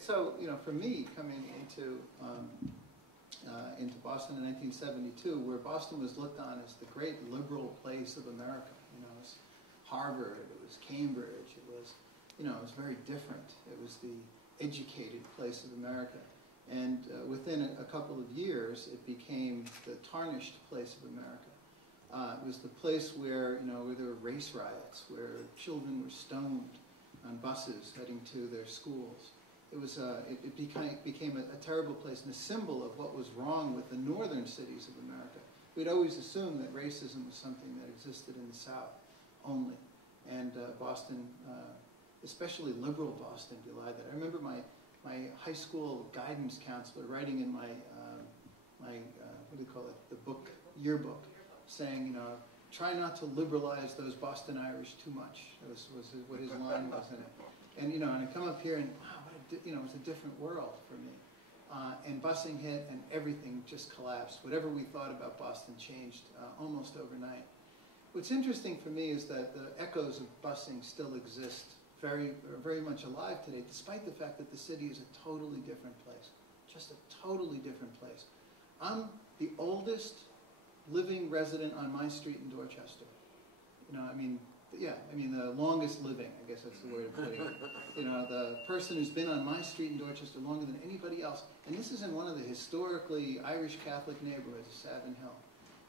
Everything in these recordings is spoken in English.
So, you know, for me, coming into Boston in 1972, where Boston was looked on as the great liberal place of America. You know, it was Harvard, it was Cambridge, it was, you know, it was very different. It was the educated place of America. And within a couple of years, it became the tarnished place of America. It was the place where, you know, where there were race riots, where children were stoned on buses heading to their schools. It was it became a terrible place and a symbol of what was wrong with the northern cities of America. We'd always assumed that racism was something that existed in the South only, and Boston, especially liberal Boston, belied that. I remember my high school guidance counselor writing in my what do you call it, the book yearbook, saying, you know, try not to liberalize those Boston Irish too much. That was what his line was in it. And, you know, and I come up here and, wow, you know, it was a different world for me. And busing hit and everything just collapsed. Whatever we thought about Boston changed almost overnight. What's interesting for me is that the echoes of busing still exist, very much alive today, despite the fact that the city is a totally different place. Just a totally different place. I'm the oldest living resident on my street in Dorchester. You know, I mean, yeah, I mean the longest living, I guess that's the word of putting it. You know, the person who's been on my street in Dorchester longer than anybody else. And this is in one of the historically Irish Catholic neighborhoods of Savin Hill.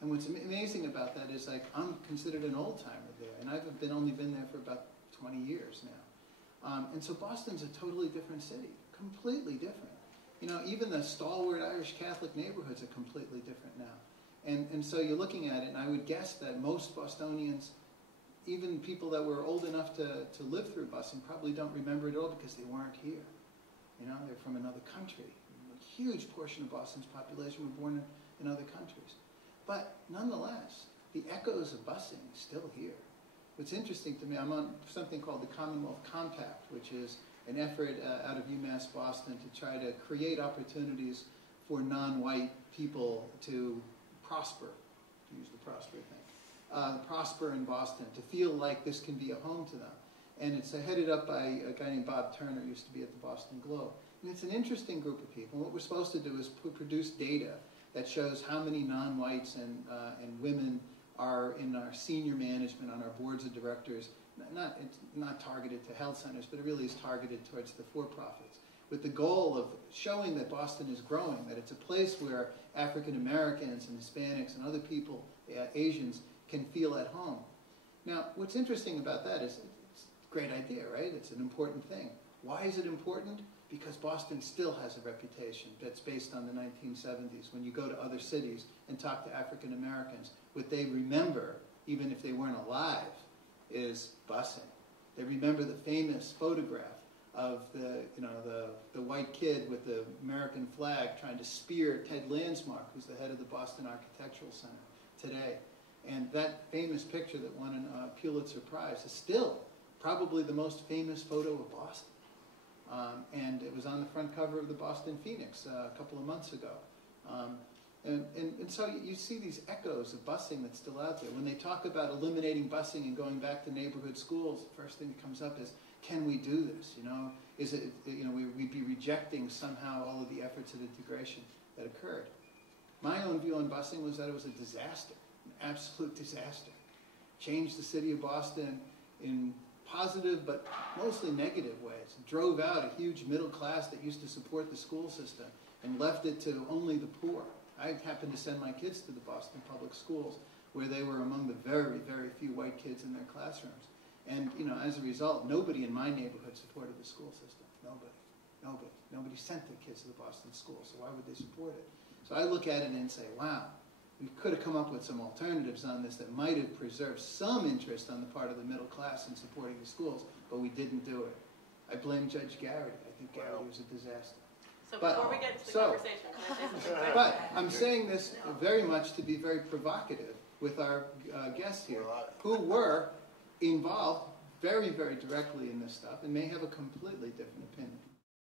And what's amazing about that is, like, I'm considered an old-timer there, and I've only been there for about 20 years now. And so Boston's a totally different city, completely different. You know, even the stalwart Irish Catholic neighborhoods are completely different now. And so you're looking at it, and I would guess that most Bostonians, even people that were old enough to live through busing, probably don't remember it all because they weren't here. You know, they're from another country. A huge portion of Boston's population were born in other countries. But nonetheless, the echoes of busing are still here. What's interesting to me, I'm on something called the Commonwealth Compact, which is an effort out of UMass Boston to try to create opportunities for non-white people to prosper, to use the prosper thing, prosper in Boston, to feel like this can be a home to them. And it's headed up by a guy named Bob Turner, who used to be at the Boston Globe. And it's an interesting group of people. And what we're supposed to do is produce data that shows how many non-whites and women are in our senior management, on our boards of directors. It's not targeted to health centers, but it really is targeted towards the for-profits, with the goal of showing that Boston is growing, that it's a place where African Americans and Hispanics and other people, Asians, can feel at home. Now, what's interesting about that is it's a great idea, right? It's an important thing. Why is it important? Because Boston still has a reputation that's based on the 1970s. When you go to other cities and talk to African Americans, what they remember, even if they weren't alive, is busing. They remember the famous photograph of the white kid with the American flag trying to spear Ted Landsmark, who's the head of the Boston Architectural Center today. And that famous picture that won a Pulitzer Prize is still probably the most famous photo of Boston. And it was on the front cover of the Boston Phoenix a couple of months ago. And so you see these echoes of busing that's still out there. When they talk about eliminating busing and going back to neighborhood schools, the first thing that comes up is, can we do this? You know, is it, you know, we'd be rejecting somehow all of the efforts of integration that occurred. My own view on busing was that it was a disaster, an absolute disaster. Changed the city of Boston in positive but mostly negative ways. It drove out a huge middle class that used to support the school system and left it to only the poor. I happened to send my kids to the Boston public schools, where they were among the very, very few white kids in their classrooms. And, you know, as a result, nobody in my neighborhood supported the school system. Nobody sent their kids to the Boston school, so why would they support it? So I look at it and say, wow, we could have come up with some alternatives on this that might have preserved some interest on the part of the middle class in supporting the schools, but we didn't do it. I blame Judge Garrity. I think Garrity was a disaster. So before we get into the conversation, can I say something quick? But I'm saying this very much to be very provocative with our guests here, who were involved very, very directly in this stuff and may have a completely different opinion.